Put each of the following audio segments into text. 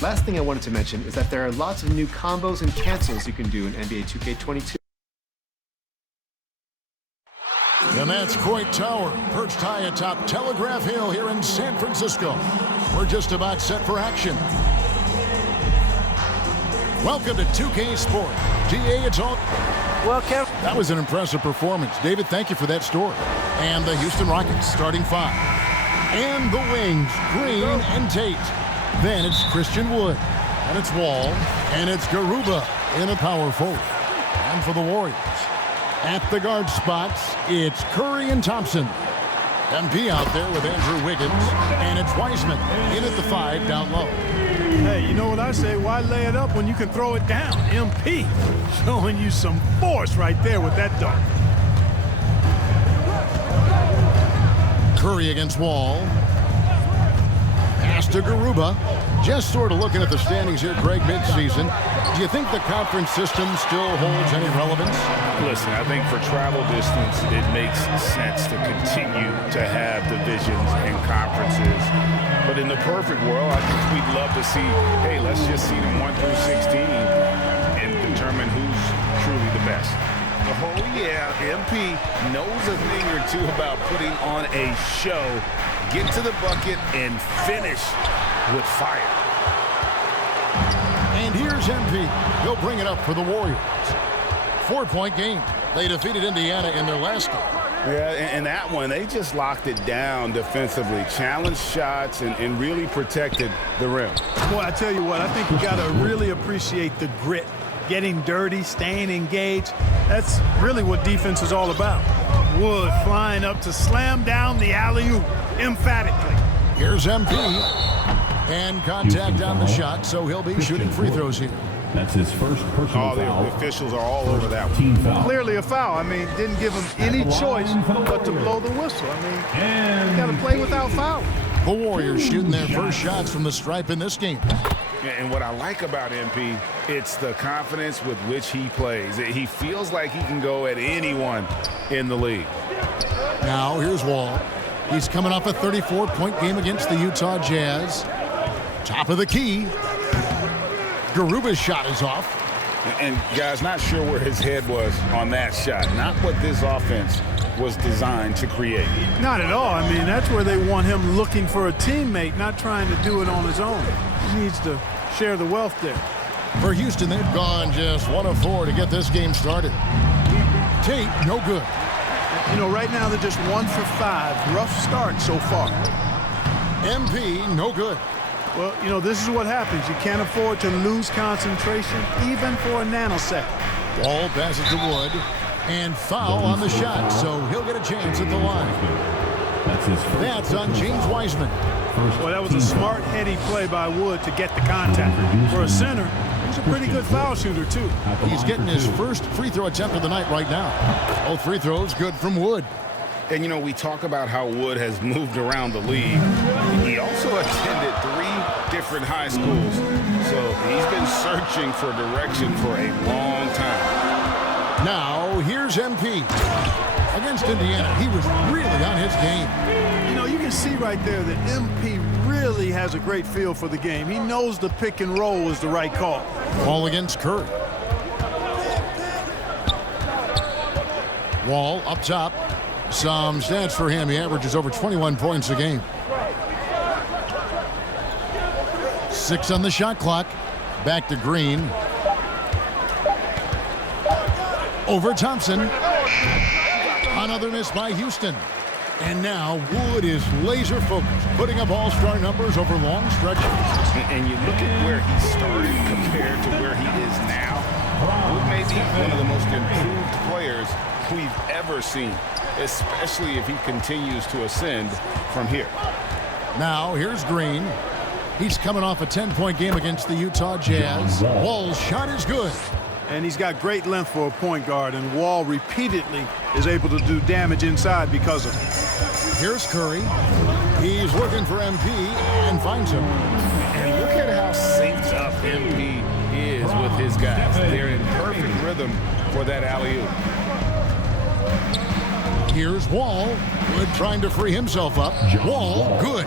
Last thing I wanted to mention is that there are lots of new combos and cancels you can do in NBA 2K22. And that's Coit Tower, perched high atop Telegraph Hill here in San Francisco. We're just about set for action. Welcome to 2K Sport. TA, it's all... Welcome. That was an impressive performance. David, thank you for that story. And the Houston Rockets starting five. And the wings, Green and Tate. Then it's Christian Wood, and it's Wall, and it's Garuba in a power forward. And for the Warriors, at the guard spots, it's Curry and Thompson. MP out there with Andrew Wiggins, and it's Wiseman in at the 5 down low. Hey, you know what I say? Why lay it up when you can throw it down? MP showing you some force right there with that dunk. Curry against Wall. Pass to Garuba. Just sort of looking at the standings here, Greg, midseason. Do you think the conference system still holds any relevance? Listen, I think for travel distance, it makes sense to continue to have divisions and conferences. But in the perfect world, I think we'd love to see, hey, let's just see them 1 through 16 and determine who's truly the best. Oh, yeah, MP knows a thing or two about putting on a show. Get to the bucket and finish with fire. And here's MP. He'll bring it up for the Warriors. 4-point game. They defeated Indiana in their last game. Yeah, and that one, they just locked it down defensively. Challenged shots and really protected the rim. Boy, I tell you what, I think you got to really appreciate the grit. Getting dirty, staying engaged. That's really what defense is all about. Wood flying up to slam down the alley-oop emphatically. Here's MP. And contact on the shot, so he'll be shooting free throws here. That's his first personal foul. The officials are all over that one. Foul. Clearly a foul. I mean, didn't give him any choice but to blow the whistle. I mean, you got to play without foul. The Warriors shooting their first shots from the stripe in this game. And what I like about MP, it's the confidence with which he plays. He feels like he can go at anyone in the league. Now, here's Wall. He's coming off a 34-point game against the Utah Jazz. Top of the key. Garuba's shot is off. And guys, not sure where his head was on that shot. Not what this offense was designed to create. Not at all. I mean, that's where they want him looking for a teammate, not trying to do it on his own. He needs to share the wealth there. For Houston, they've gone just 1 of 4 to get this game started. Tate, no good. You know, right now they're just 1 for 5. Rough start so far. MP, no good. Well, you know, this is what happens. You can't afford to lose concentration, even for a nanosecond. Ball passes to Wood, and foul on the shot, so he'll get a chance at the line. That's on James Wiseman. Well, that was a smart, heady play by Wood to get the contact. For a center, he's a pretty good foul shooter, too. He's getting his first free throw attempt of the night right now. Both free throws good from Wood. And, you know, we talk about how Wood has moved around the league. He also attended 3 different high schools. So he's been searching for direction for a long time. Now, here's MP. Against Indiana, he was really on his game. You know, you can see right there that MP really has a great feel for the game. He knows the pick and roll is the right call. Ball against Curry. Wall up top. Some stats for him. He averages over 21 points a game. 6 on the shot clock. Back to Green. Over Thompson. Another miss by Houston. And now Wood is laser focused, putting up all-star numbers over long stretches. And you look at where he started compared to where he is now. Wood may be one of the most improved players we've ever seen. especially if he continues to ascend from here. Now, here's Green. He's coming off a 10-point game against the Utah Jazz. Wall's shot is good. And he's got great length for a point guard, and Wall repeatedly is able to do damage inside because of it. Here's Curry. He's looking for MP and finds him. And look at how synced up MP is with his guys. They're in perfect rhythm for that alley-oop. Here's Wall. Good, trying to free himself up. Wall, good.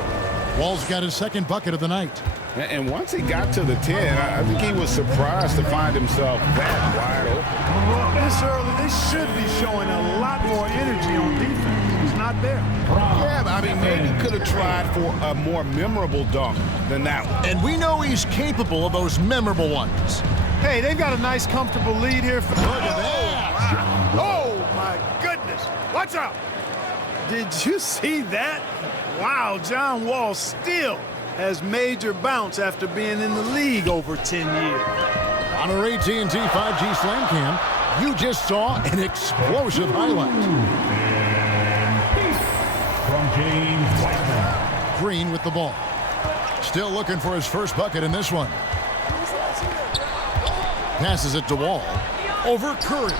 Wall's got his second bucket of the night. And once he got to the 10, I think he was surprised to find himself that wide open. Well, this early, they should be showing a lot more energy on defense. It's not there. Yeah, but I mean, maybe could have tried for a more memorable dunk than that one. And we know he's capable of those memorable ones. Hey, they've got a nice, comfortable lead here. Look at that. Oh, my goodness. Watch out. Did you see that? Wow, John Wall still has major bounce after being in the league over 10 years. On our AT&T 5G Slam Cam, you just saw an explosive highlight. From James Wiseman. Green with the ball. Still looking for his first bucket in this one. Passes it to Wall. Over Curry.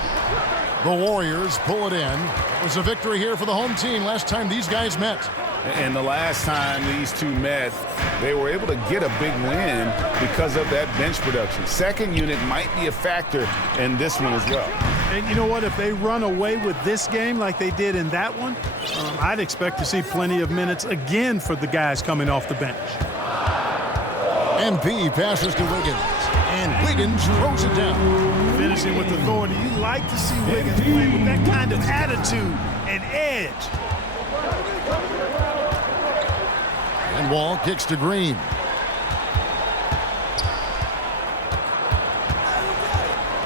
The Warriors pull it in. It was a victory here for the home team last time these guys met. And the last time these two met, they were able to get a big win because of that bench production. Second unit might be a factor in this one as well. And you know what? If they run away with this game like they did in that one, I'd expect to see plenty of minutes again for the guys coming off the bench. MP passes to Wiggins, and Wiggins throws it down. Finishing with authority. You like to see Wiggins play with that kind of attitude and edge. And Wall kicks to Green.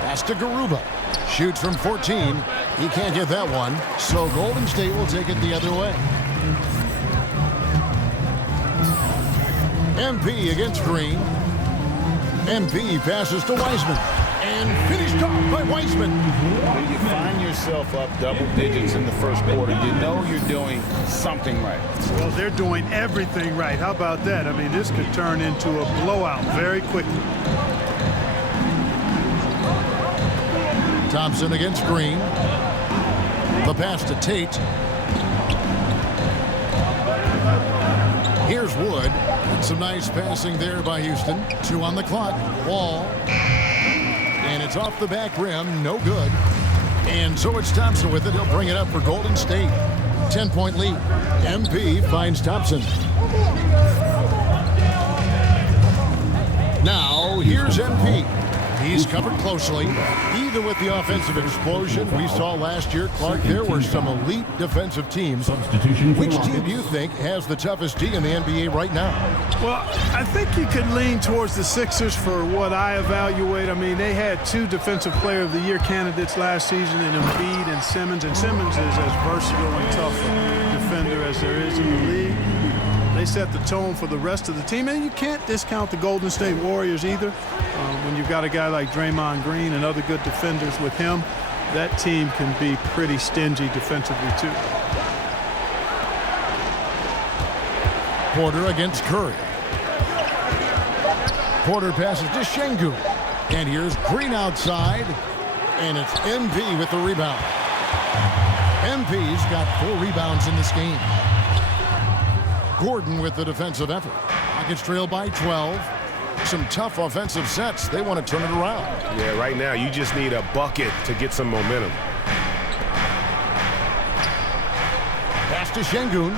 Pass to Garuba. Shoots from 14. He can't get that one, so Golden State will take it the other way. MP against Green. MP passes to Wiseman. And finished off by Wiseman. When you find yourself up double digits in the first quarter, you know you're doing something right. Well, they're doing everything right. How about that? I mean, this could turn into a blowout very quickly. Thompson against Green. The pass to Tate. Here's Wood. Some nice passing there by Houston. 2 on the clock. Wall. And it's off the back rim. No good. And so it's Thompson with it. He'll bring it up for Golden State. 10-point lead. MP finds Thompson. Now, here's MP. He's covered closely. Even with the offensive explosion we saw last year, Clark, there were some elite defensive teams. Which team do you think has the toughest D in the NBA right now? Well, I think you could lean towards the Sixers for what I evaluate. I mean, they had 2 Defensive Player of the Year candidates last season in Embiid and Simmons. And Simmons is as versatile and tough a defender as there is in the league. They set the tone for the rest of the team. And you can't discount the Golden State Warriors either. When you've got a guy like Draymond Green and other good defenders with him, that team can be pretty stingy defensively too. Porter against Curry. Porter passes to Şengün. And here's Green outside. And it's MP with the rebound. MP's got 4 rebounds in this game. Gordon with the defensive effort. Rockets trail by 12. Some tough offensive sets. They want to turn it around. Yeah, right now you just need a bucket to get some momentum. Pass to Şengün.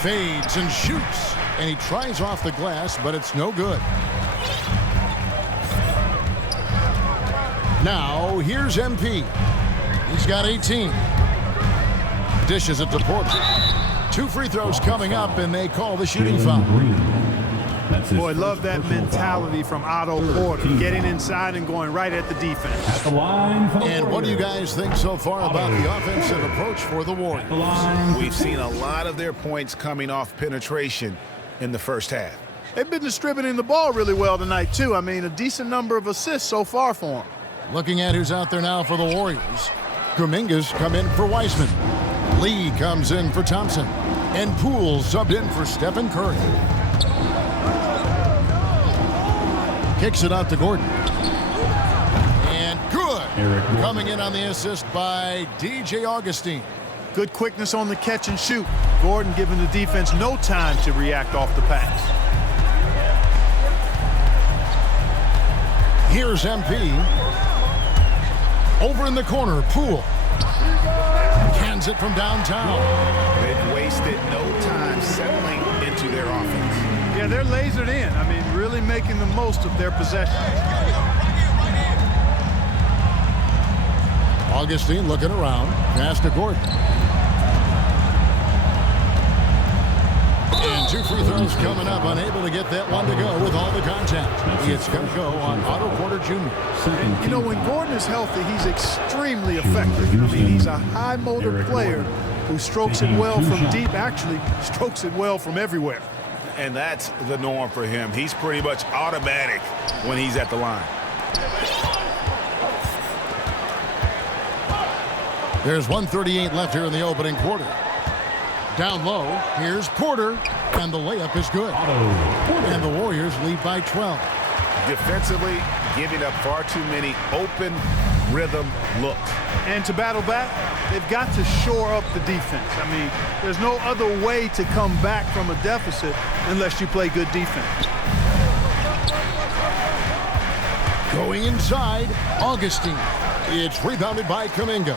Fades and shoots. And he tries off the glass, but it's no good. Now, here's MP. He's got 18. Dishes it to Porter. 2 free throws coming up, and they call the shooting foul. Boy, love that mentality from Otto Porter, getting inside and going right at the defense. At the line for the And what do you guys think so far about the offensive approach for the Warriors? We've seen a lot of their points coming off penetration in the first half. They've been distributing the ball really well tonight, too. I mean, a decent number of assists so far for them. Looking at who's out there now for the Warriors. Kuminga's come in for Wiseman. Lee comes in for Thompson. And Poole subbed in for Stephen Curry. Kicks it out to Gordon. And good. Coming in on the assist by DJ Augustine. Good quickness on the catch and shoot. Gordon giving the defense no time to react off the pass. Here's MP. Over in the corner, Poole. Cans it from downtown. They've wasted no time settling into their offense. Yeah, they're lasered in. I mean, really making the most of their possession. Augustine looking around. Pass to Gordon. And 2 free throws coming up. Unable to get that one to go with all the contact. It's going to go on Otto Porter Jr. You know, when Gordon is healthy, he's extremely effective. I mean, he's a high motor player who strokes it well from deep, actually strokes it well from everywhere. And that's the norm for him. He's pretty much automatic when he's at the line. There's 1:38 left here in the opening quarter. Down low, here's Porter, and the layup is good. And the Warriors lead by 12. Defensively, giving up far too many open rhythm looks. And to battle back, they've got to shore up the defense. I mean, there's no other way to come back from a deficit unless you play good defense. Going inside, Augustine. It's rebounded by Kuminga.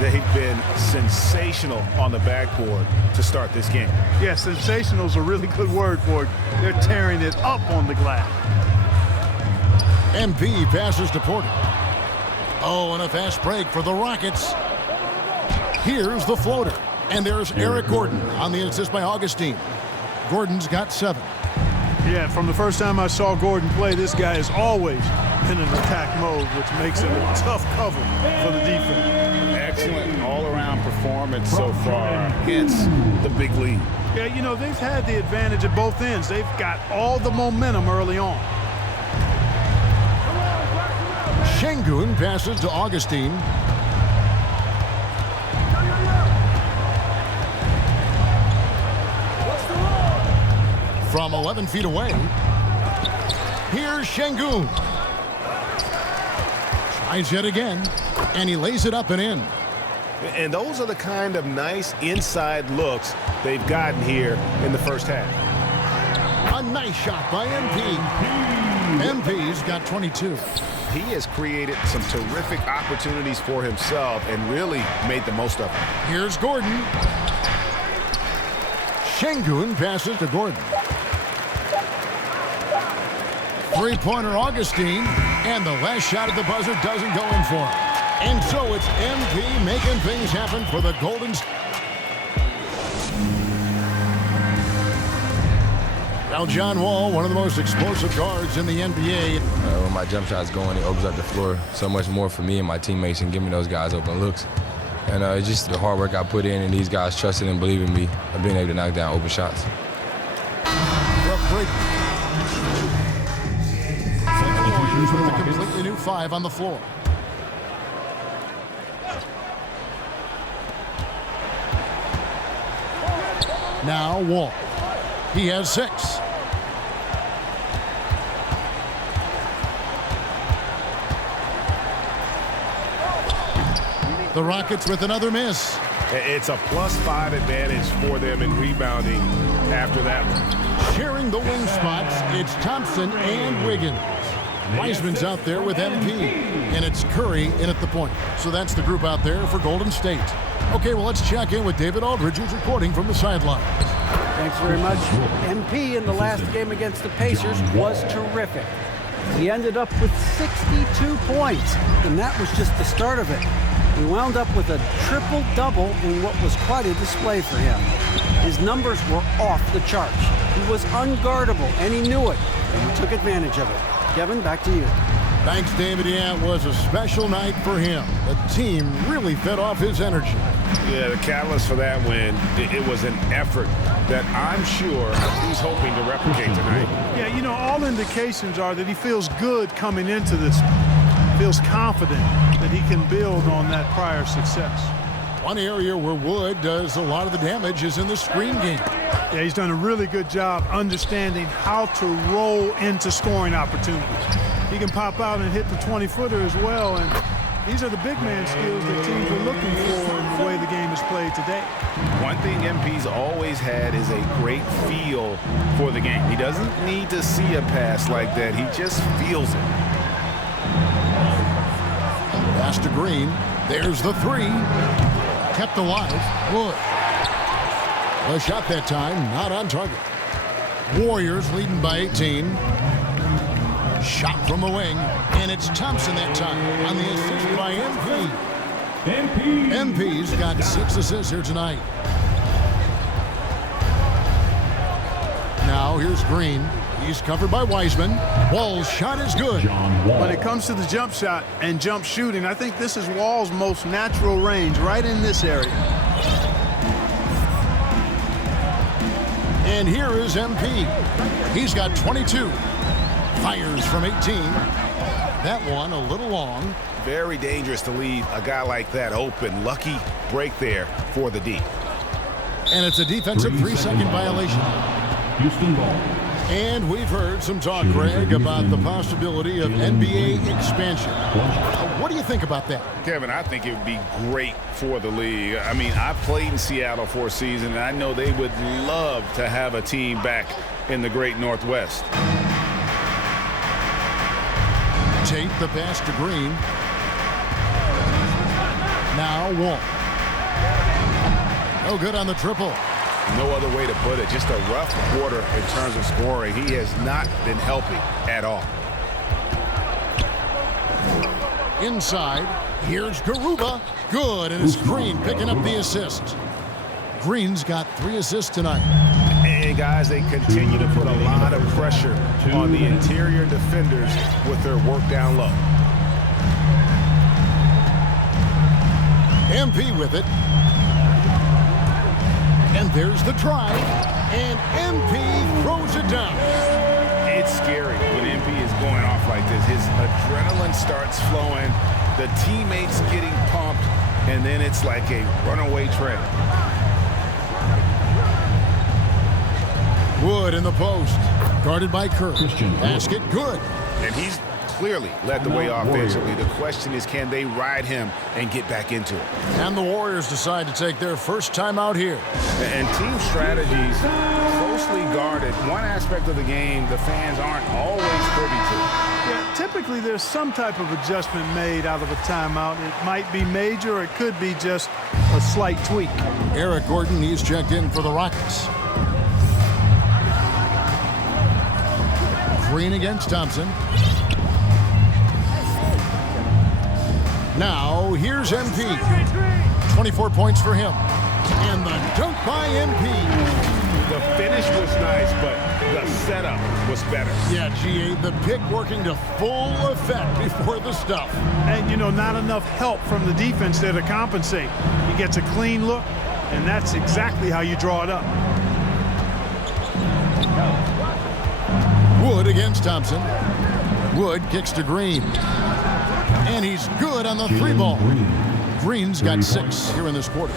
They've been sensational on the backboard to start this game. Yeah, sensational is a really good word for it. They're tearing it up on the glass. MP passes to Porter. Oh, and a fast break for the Rockets. Here's the floater. And there's Eric Gordon on the assist by Augustine. Gordon's got 7. Yeah, from the first time I saw Gordon play, this guy has always been in attack mode, which makes him a tough cover for the defense. Excellent all-around performance so far, hence the big lead. Yeah, you know, they've had the advantage at both ends. They've got all the momentum early on. Şengün passes to Augustine. From 11 feet away, here's Şengün. Tries yet again, and he lays it up and in. And those are the kind of nice inside looks they've gotten here in the first half. A nice shot by MP. MP's got 22. He has created some terrific opportunities for himself and really made the most of them. Here's Gordon. Şengün passes to Gordon. Three-pointer Augustine, and the last shot at the buzzer doesn't go in for him. And so it's MP making things happen for the Golden State. Now John Wall, one of the most explosive guards in the NBA. When my jump shot's going, it opens up the floor so much more for me and my teammates and giving those guys open looks. And it's just the hard work I put in and these guys trusting and believing me of being able to knock down open shots. Rough break. With a completely new 5 on the floor. Now Wall. He has 6. The Rockets with another miss. It's a +5 advantage for them in rebounding after that one. Sharing the wing spots, it's Thompson and Wiggins. Wiseman's out there with MP, and it's Curry in at the point. So that's the group out there for Golden State. Okay, well, let's check in with David Aldridge, who's reporting from the sidelines. Thanks very much. MP in the last game against the Pacers was terrific. He ended up with 62 points, and that was just the start of it. He wound up with a triple-double in what was quite a display for him. His numbers were off the charts. He was unguardable, and he knew it, and he took advantage of it. Kevin, back to you. Thanks, David. Yeah, it was a special night for him. The team really fed off his energy. Yeah, the catalyst for that win, it was an effort that I'm sure he's hoping to replicate tonight. Yeah, you know, all indications are that he feels good coming into this, feels confident that he can build on that prior success. One area where Wood does a lot of the damage is in the screen game. Yeah, he's done a really good job understanding how to roll into scoring opportunities. He can pop out and hit the 20-footer as well, and these are the big man skills that teams are looking for in the way the game is played today. One thing MP's always had is a great feel for the game. He doesn't need to see a pass like that. He just feels it. Pass to Green. There's the three. Kept alive. Wood. A shot that time, not on target. Warriors leading by 18. Shot from the wing, and it's Thompson that time on the assist by MP. MP's got 6 assists here tonight. Now here's Green. He's covered by Wiseman. Wall's shot is good. When it comes to the jump shot and jump shooting, I think this is Wall's most natural range, right in this area. And here is MP. He's got 22. Fires from 18. That one a little long. Very dangerous to leave a guy like that open. Lucky break there for the D. And it's a defensive 3-second violation. Houston ball. And we've heard some talk, Greg, about the possibility of NBA expansion. What do you think about that? Kevin, I think it would be great for the league. I mean, I played in Seattle for a season, and I know they would love to have a team back in the great Northwest. Tate the pass to Green. Now Wall. No good on the triple. No other way to put it. Just a rough quarter in terms of scoring. He has not been helping at all. Inside, here's Garuba. Good, and it's Green picking up the assist. Green's got 3 assists tonight. And guys, they continue to put a lot of pressure on the interior defenders with their work down low. MP with it. And there's the try. And MP throws it down. It's scary when MP is going off like this. His adrenaline starts flowing, the teammates getting pumped, and then it's like a runaway train. Wood in the post. Guarded by Kerr. Basket good. And he's clearly led the way offensively. The question is, can they ride him and get back into it? And the Warriors decide to take their first time out here. And team strategies closely guarded. One aspect of the game the fans aren't always privy to. Yeah, typically there's some type of adjustment made out of a timeout. It might be major, or it could be just a slight tweak. Eric Gordon, he's checked in for the Rockets. Green against Thompson. Now, here's MP. 24 points for him. And the dunk by MP. The finish was nice, but the setup was better. Yeah, GA, the pick working to full effect before the stuff. And, you know, not enough help from the defense there to compensate. He gets a clean look, and that's exactly how you draw it up. Wood against Thompson. Wood kicks to Green. And he's good on the 3-ball. Green's got 6 here in this quarter.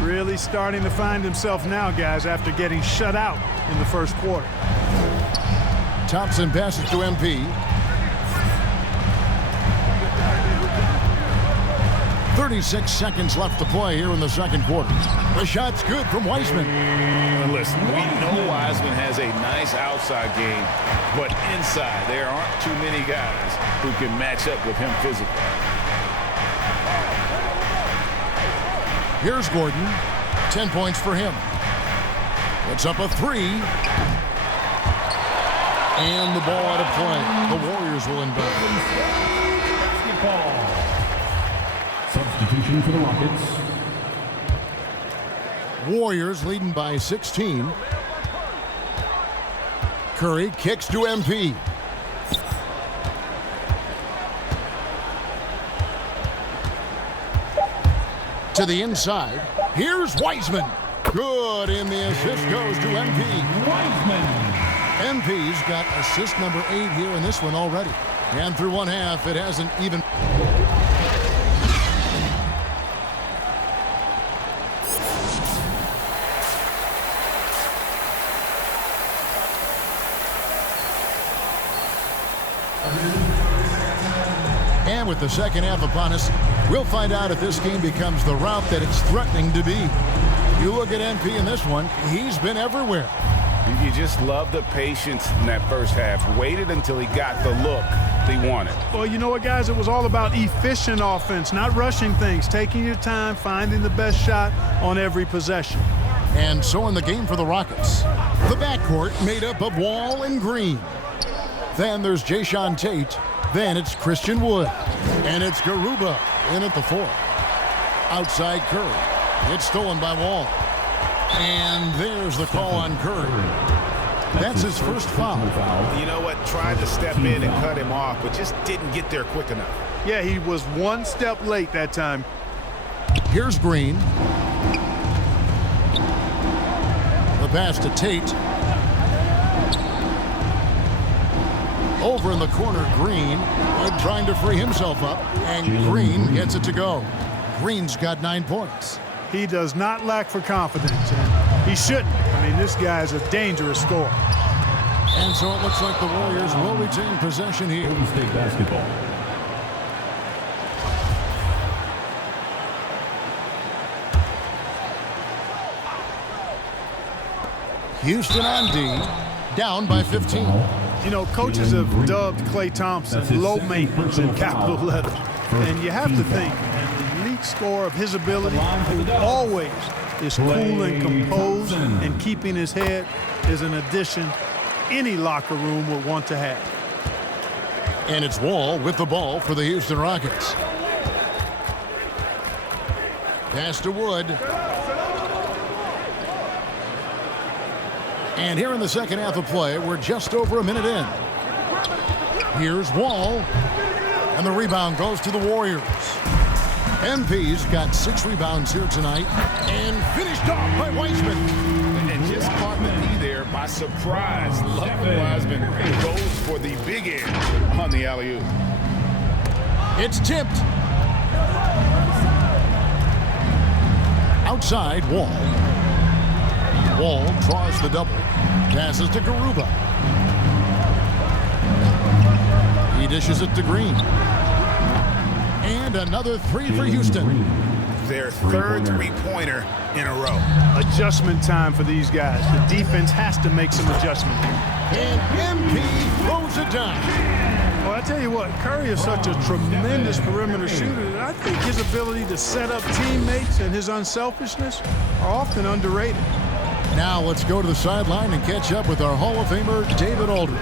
Really starting to find himself now, guys, after getting shut out in the first quarter. Thompson passes to MP. 36 seconds left to play here in the second quarter. The shot's good from Wiseman. Listen, we know Wiseman has a nice outside game, but inside there aren't too many guys who can match up with him physically. Here's Gordon. 10 points for him. Puts up a 3. And the ball out of play. The Warriors will inbound. Basketball. Substitution for the Rockets. Warriors leading by 16. Curry kicks to MP. To the inside. Here's Wiseman. Good, and the assist goes to MP. Wiseman. MP's got assist number 8 here in this one already. And through one half, it hasn't even... with the second half upon us, we'll find out if this game becomes the route that it's threatening to be. You look at MP in this one, he's been everywhere. You just love the patience in that first half. Waited until he got the look he wanted. Well, you know what, guys? It was all about efficient offense, not rushing things, taking your time, finding the best shot on every possession. And so in the game for the Rockets, the backcourt made up of Wall and Green. Then there's Jayshawn Tate. Then it's Christian Wood. And it's Garuba in at the 4. Outside Curry. It's stolen by Wall. And there's the call on Curry. That's his first foul. You know what? Tried to step in and cut him off, but just didn't get there quick enough. Yeah, he was one step late that time. Here's Green. The pass to Tate. Over in the corner, Green trying to free himself up, and Green gets it to go. Green's got 9 points. He does not lack for confidence, and he shouldn't. I mean, this guy's a dangerous scorer. And so it looks like the Warriors will retain possession here. Golden State basketball. Houston on D, down by 15. You know, coaches have dubbed Klay Thompson low maintenance in capital letters. And you have to think, an elite scorer of his ability, who always is cool and composed and keeping his head, is an addition any locker room would want to have. And it's Wall with the ball for the Houston Rockets. Pass to Wood. And here in the second half of play, we're just over a minute in. Here's Wall. And the rebound goes to the Warriors. MP's got 6 rebounds here tonight. And finished off by Wiseman. And just caught the knee there by surprise. Luckily, Wiseman goes for the big end on the alley-oop. It's tipped. Outside, Wall. Wall draws the double. Passes to Garuba. He dishes it to Green. And another 3 for Houston. Their third three-pointer in a row. Adjustment time for these guys. The defense has to make some adjustment here. And MP throws it down. Well, I tell you what, Curry is such a tremendous perimeter shooter that I think his ability to set up teammates and his unselfishness are often underrated. Now let's go to the sideline and catch up with our Hall of Famer, David Aldridge.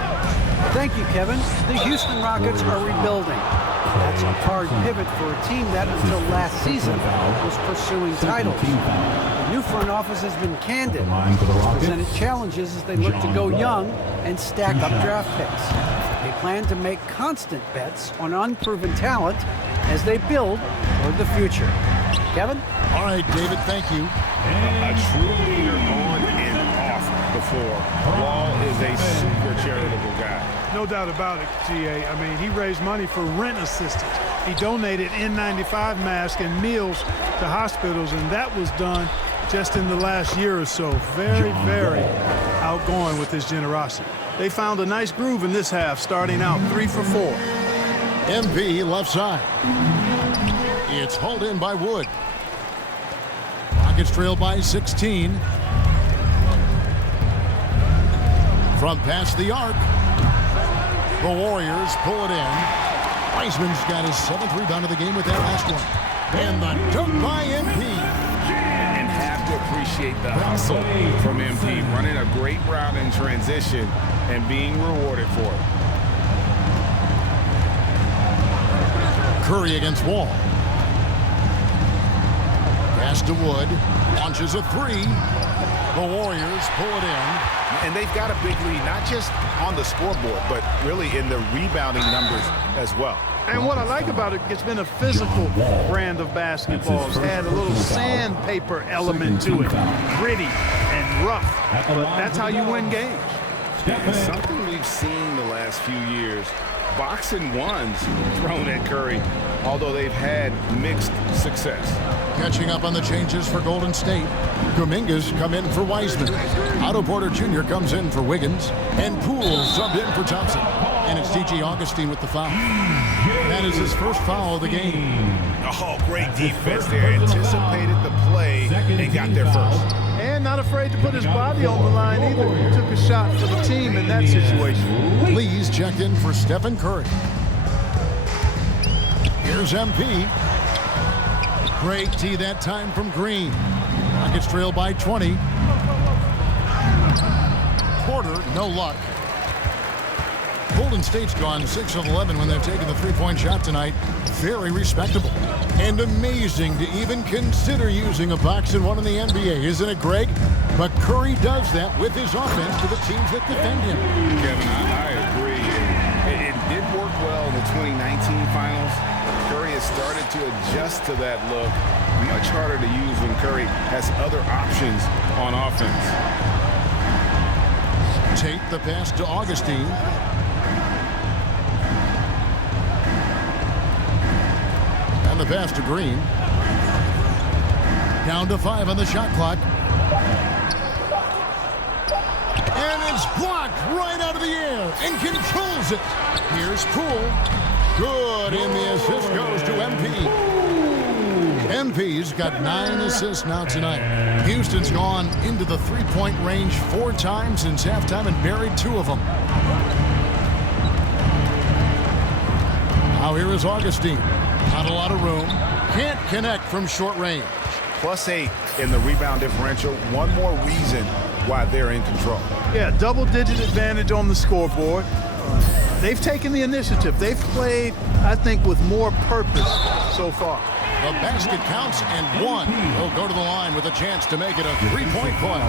Thank you, Kevin. The Houston Rockets are rebuilding. That's a hard pivot for a team that until last season was pursuing titles. The new front office has been candid, presented challenges as they look to go young and stack up draft picks. They plan to make constant bets on unproven talent as they build toward the future. Kevin? All right, David, thank you. A true leader on and off the floor. Wall is a super charitable guy. No doubt about it, GA. I mean, he raised money for rent assistance. He donated N95 masks and meals to hospitals, and that was done just in the last year or so. Very, very outgoing with his generosity. They found a nice groove in this half, starting out 3 for 4. MP left side. It's hauled in by Wood. Rockets trail by 16. From past the arc. The Warriors pull it in. Wiseman's got his 7th rebound of the game with that last one. And the dunk by MP. And have to appreciate the hustle from MP, running a great route in transition and being rewarded for it. Curry against Wall. Pass to Wood. Launches a 3. The Warriors pull it in. And they've got a big lead, not just on the scoreboard, but really in the rebounding numbers as well. And what I like about it, it's been a physical brand of basketball. It's had a little sandpaper element to it. Gritty and rough. But that's how you win games. And something we've seen the last few years, boxing ones thrown at Curry, although they've had mixed success. Catching up on the changes for Golden State. Kuminga's come in for Wiseman. Otto Porter Jr. comes in for Wiggins. And Poole subbed in for Thompson. And it's DJ Augustine with the foul. That is his first foul of the game. Oh, great defense there. Anticipated the play and got there first. And not afraid to put his body on the line either. He took a shot for the team in that situation. Lee's checked in for Stephen Curry. Here's MP. Great tee that time from Green. Rockets trail by 20. Porter, no luck. Golden State's gone 6 of 11 when they've taken the three-point shot tonight. Very respectable. And amazing to even consider using a box and one in the NBA, isn't it, Greg? But Curry does that with his offense to the teams that defend him. Kevin, I agree. It did work well in the 2019 finals. Curry has started to adjust to that look. Much harder to use when Curry has other options on offense. Tate the pass to Augustine. And the pass to Green. Down to 5 on the shot clock. And it's blocked right out of the air and controls it. Here's Poole. Good, and the assist goes to MP. MP's got 9 assists now tonight. Houston's gone into the three-point range 4 times since halftime and buried 2 of them. Now here is Augustine. Not a lot of room. Can't connect from short range. +8 in the rebound differential. One more reason why they're in control. Yeah, double-digit advantage on the scoreboard. They've taken the initiative. They've played, I think, with more purpose so far. The basket counts and 1. He'll go to the line with a chance to make it a three-point play.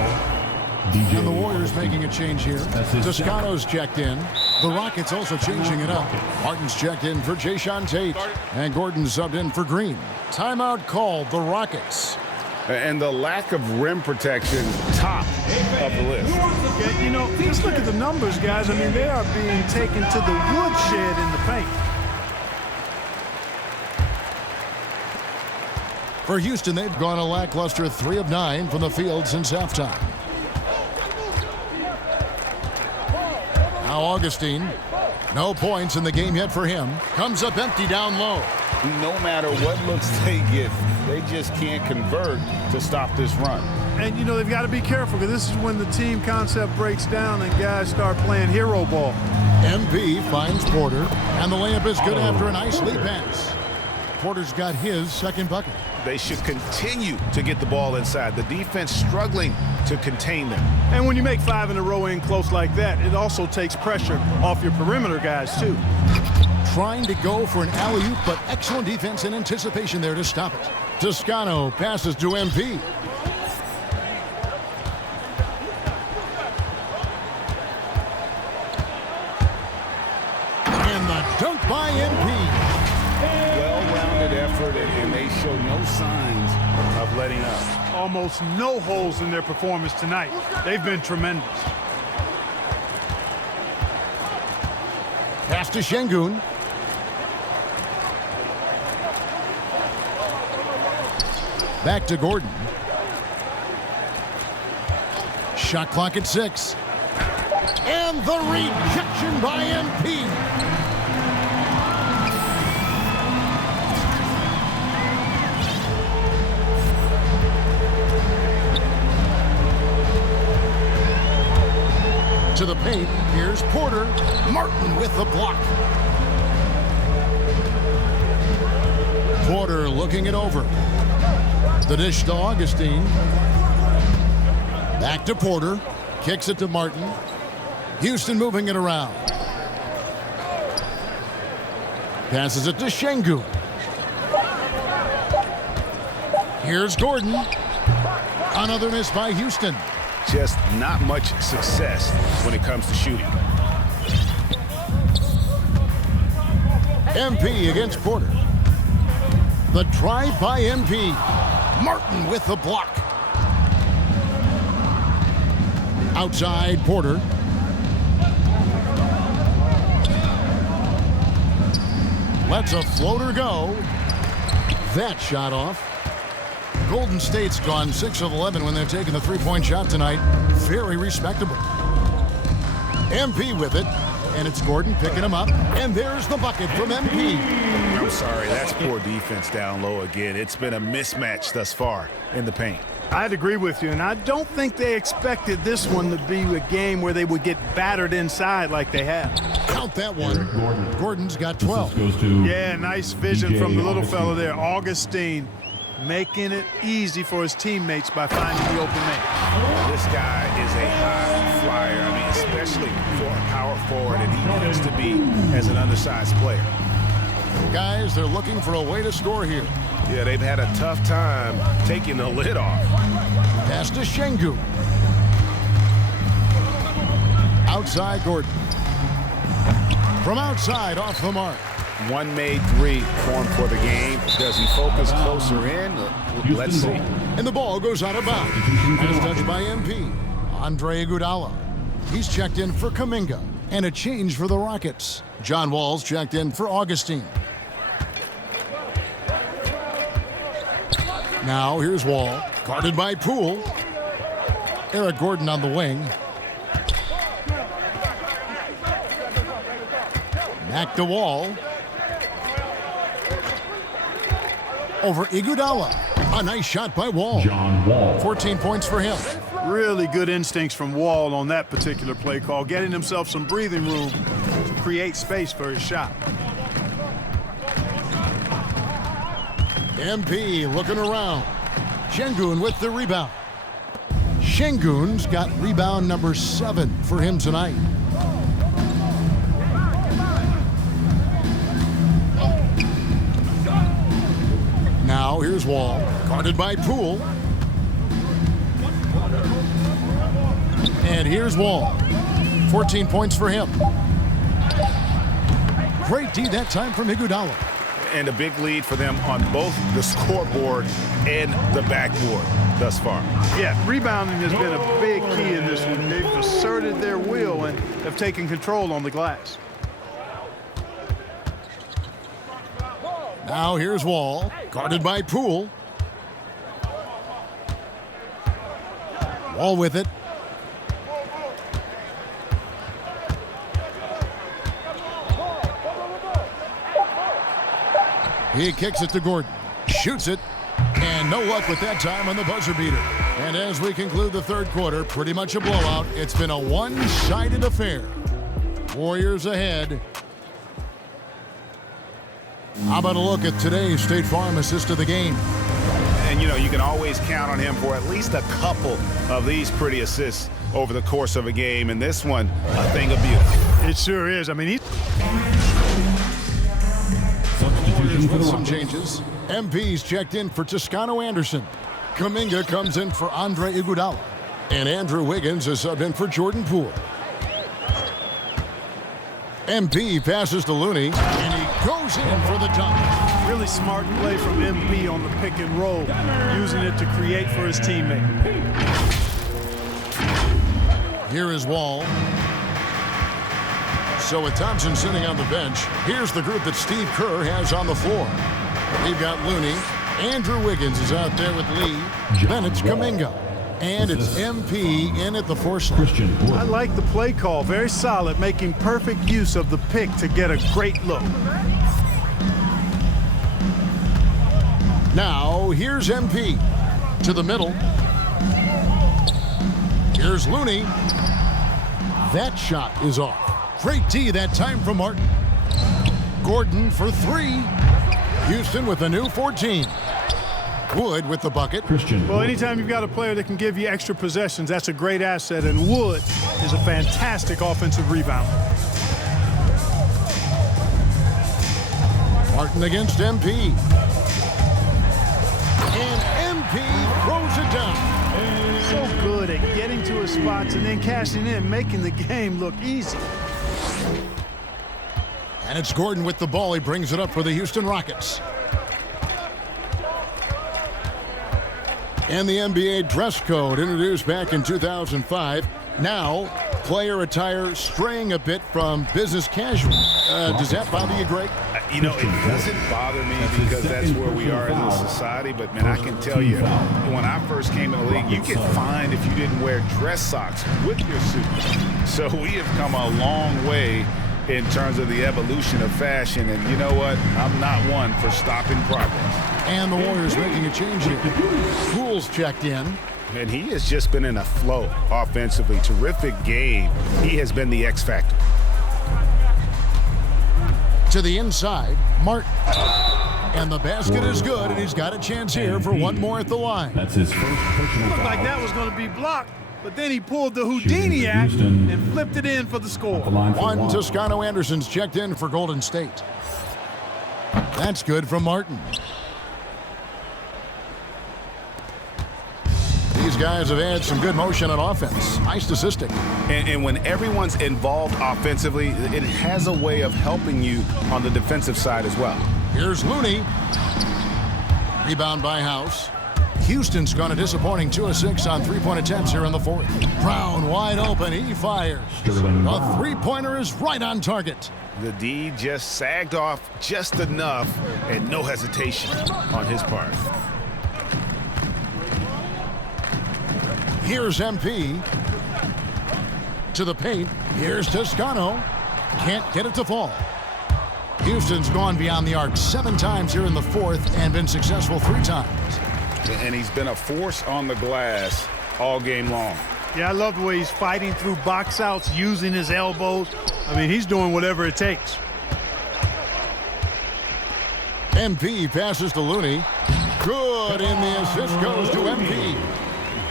And the Warriors making a change here. Toscano's checked in. The Rockets also changing it up. Martin's checked in for Jayshawn Tate. And Gordon subbed in for Green. Timeout called the Rockets. And the lack of rim protection, top of the list. Yeah, you know, just look at the numbers, guys. I mean, they are being taken to the woodshed in the paint. For Houston, they've gone a lackluster 3 of 9 from the field since halftime. Now Augustine. No points in the game yet for him. Comes up empty down low. No matter what looks they get, they just can't convert to stop this run. And, you know, they've got to be careful because this is when the team concept breaks down and guys start playing hero ball. MP finds Porter, and the layup is good after a nice lead pass. Porter's got his second bucket. They should continue to get the ball inside. The defense struggling to contain them. And when you make 5 in a row in close like that, it also takes pressure off your perimeter guys, too. Trying to go for an alley-oop, but excellent defense and anticipation there to stop it. Toscano passes to MP. And the dunk by MP. Well-rounded effort, and they show no signs of letting up. Almost no holes in their performance tonight. They've been tremendous. Pass to Şengün. Back to Gordon. Shot clock at 6. And the rejection by MP. To the paint. Here's Porter. Martin with the block. Porter looking it over. The dish to Augustine. Back to Porter. Kicks it to Martin. Houston moving it around. Passes it to Şengün. Here's Gordon. Another miss by Houston. Just not much success when it comes to shooting. MP against Porter. The drive by MP. Martin with the block. Outside Porter. Lets a floater go. That shot off. Golden State's gone 6 of 11 when they're taking the three-point shot tonight. Very respectable. MP with it. And it's Gordon picking him up. And there's the bucket from MP. I'm sorry, that's poor defense down low again. It's been a mismatch thus far in the paint. I'd agree with you, and I don't think they expected this one to be a game where they would get battered inside like they have. Count that one. Gordon's got 12. Goes to Yeah, nice vision from the little Augustine. fella there, Augustine, making it easy for his teammates by finding the open man. This guy is a high flyer, I mean, especially for a power forward, and he needs to be as an undersized player. Guys, they're looking for a way to score here. Yeah, they've had a tough time taking the lid off. Pass to Şengün. Outside Gordon. From outside, off the mark. One made three for him for the game. Does he focus closer in? Let's see. And the ball goes out of bounds. As touched by MP. Andre Iguodala. He's checked in for Kuminga. And a change for the Rockets. John Wall's checked in for Augustine. Now here's Wall, guarded by Poole. Eric Gordon on the wing. Back to Wall. Over Iguodala. A nice shot by Wall. John Wall. 14 points for him. Really good instincts from Wall on that particular play call, getting himself some breathing room to create space for his shot. MP looking around. Şengün with the rebound. Şengün's got rebound number 7 for him tonight. Now here's Wall, guarded by Poole. And here's Wall. 14 points for him. Great D that time from Iguodala. And a big lead for them on both the scoreboard and the backboard thus far. Yeah, rebounding has been a big key in this one. They've asserted their will and have taken control on the glass. Now here's Wall, guarded by Poole. Wall with it. He kicks it to Gordon, shoots it, and no luck with that time on the buzzer beater. And as we conclude the third quarter, pretty much a blowout. It's been a one-sided affair. Warriors ahead. How about a look at today's State Farm assist of the game? And, you know, you can always count on him for at least a couple of these pretty assists over the course of a game. And this one, a thing of beauty. It sure is. I mean, he's... Substitution for With the some Rockets. changes. MP's checked in for Toscano Anderson. Kuminga comes in for Andre Iguodala. And Andrew Wiggins is subbed in for Jordan Poole. MP passes to Looney, and he goes in for the dunk. Really smart play from MP on the pick and roll, using it to create for his teammate. Here is Wall. So with Thompson sitting on the bench, here's the group that Steve Kerr has on the floor. We've got Looney. Andrew Wiggins is out there with Lee. Then it's Kuminga. And it's MP in at the force. Christian Wood. I like the play call. Very solid, making perfect use of the pick to get a great look. Now, here's MP. To the middle. Here's Looney. That shot is off. Great D that time from Martin. Gordon for 3. Houston with a new 14. Wood with the bucket. Christian Well, Wood. anytime you've got a player that can give you extra possessions, that's a great asset, and Wood is a fantastic offensive rebounder. Martin against MP. And MP throws it down. So good at getting to his spots and then cashing in, making the game look easy. And it's Gordon with the ball. He brings it up for the Houston Rockets. And the NBA dress code introduced back in 2005. Now, player attire straying a bit from business casual. Does that bother you, Greg? You know, it doesn't bother me because that's where we are in this society. But, man, I can tell you, when I first came in the league, you get fined if you didn't wear dress socks with your suit. So we have come a long way in terms of the evolution of fashion. And you know what? I'm not one for stopping progress. And the Warriors making a change here. Poole's checked in. And he has just been in a flow offensively. Terrific game. He has been the X factor. To the inside, Martin. And the basket is good, and he's got a chance here for one more at the line. That's his first personal Looked foul. like that was going to be blocked, but then he pulled the Houdini act and flipped it in for the score. One Toscano Anderson's checked in for Golden State. That's good from Martin. These guys have had some good motion on offense. Nice assisting. And when everyone's involved offensively, it has a way of helping you on the defensive side as well. Here's Looney. Rebound by House. Houston's gone a disappointing 2 of 6 on three-point attempts here in the fourth. Brown wide open. He fires. The three-pointer is right on target. The D just sagged off just enough and no hesitation on his part. Here's MP. To the paint. Here's Toscano. Can't get it to fall. Houston's gone beyond the arc 7 times here in the fourth and been successful 3 times. And he's been a force on the glass all game long. Yeah, I love the way he's fighting through box outs, using his elbows. I mean, he's doing whatever it takes. MP passes to Looney. Good, and the assist goes to MP.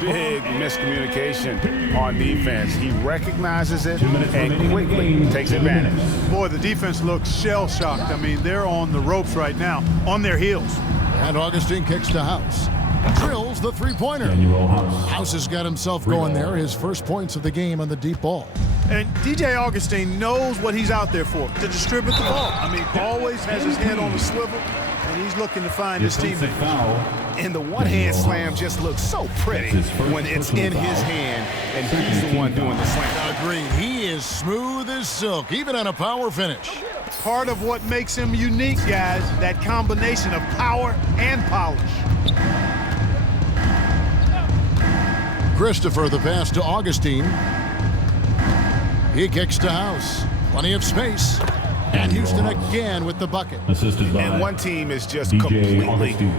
Big miscommunication on defense. He recognizes it and quickly takes advantage. Boy, the defense looks shell-shocked. I mean, they're on the ropes right now, on their heels. And Augustine kicks to House. Drills the three-pointer. House has got himself going there. His first points of the game on the deep ball. And DJ Augustine knows what he's out there for, to distribute the ball. I mean, always has his head on the swivel, and he's looking to find his teammates. And the one-hand slam just looks so pretty when it's in his hand and he's the one doing the slam. Agreed. He is smooth as silk, even on a power finish. Part of what makes him unique, guys, that combination of power and polish. Christopher, the pass to Augustine. He kicks to House. Plenty of space. And Houston again with the bucket. And one team is just completely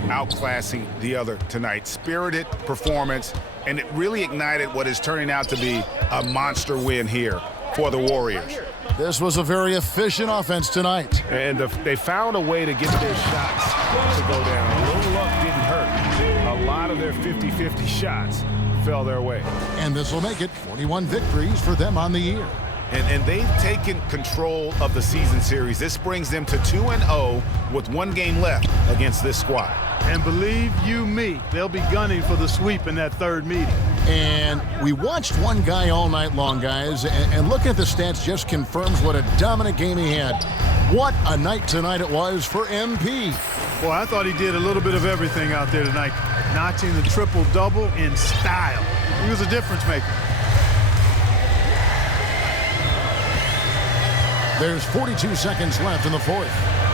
outclassing the other tonight. Spirited performance, and it really ignited what is turning out to be a monster win here for the Warriors. This was a very efficient offense tonight. And they found a way to get their shots to go down. A little luck didn't hurt. A lot of their 50-50 shots fell their way. And this will make it 41 victories for them on the year. And they've taken control of the season series. This brings them to 2-0 with 1 game left against this squad. And believe you me, they'll be gunning for the sweep in that third meeting. And we watched one guy all night long, guys, and looking at the stats just confirms what a dominant game he had. What a night tonight it was for MP. Boy, I thought he did a little bit of everything out there tonight, notching the triple-double in style. He was a difference maker. There's 42 seconds left in the fourth.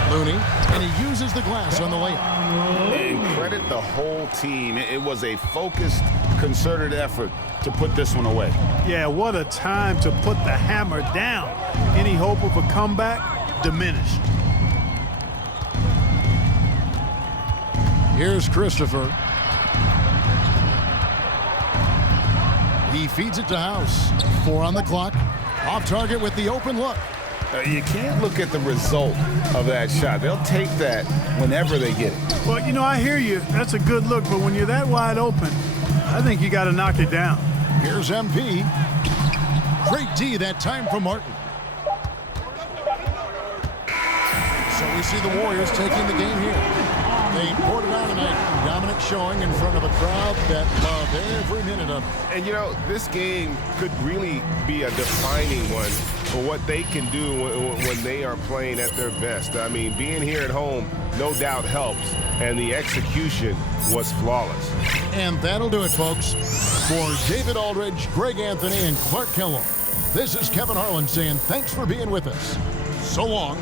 Looney, and he uses the glass on the layup. And credit the whole team. It was a focused, concerted effort to put this one away. Yeah, what a time to put the hammer down. Any hope of a comeback diminished. Here's Christopher. He feeds it to House. 4 on the clock. Off target with the open look. You can't look at the result of that shot. They'll take that whenever they get it. Well, you know, I hear you. That's a good look, but when you're that wide open, I think you got to knock it down. Here's MP. Great D that time from Martin. So we see the Warriors taking the game here. They poured it out tonight. Dominant showing in front of a crowd that loved every minute of it. And, you know, this game could really be a defining one for what they can do when they are playing at their best. I mean, being here at home no doubt helps, and the execution was flawless. And that'll do it, folks. For David Aldridge, Greg Anthony, and Clark Kellogg, this is Kevin Harlan saying thanks for being with us. So long.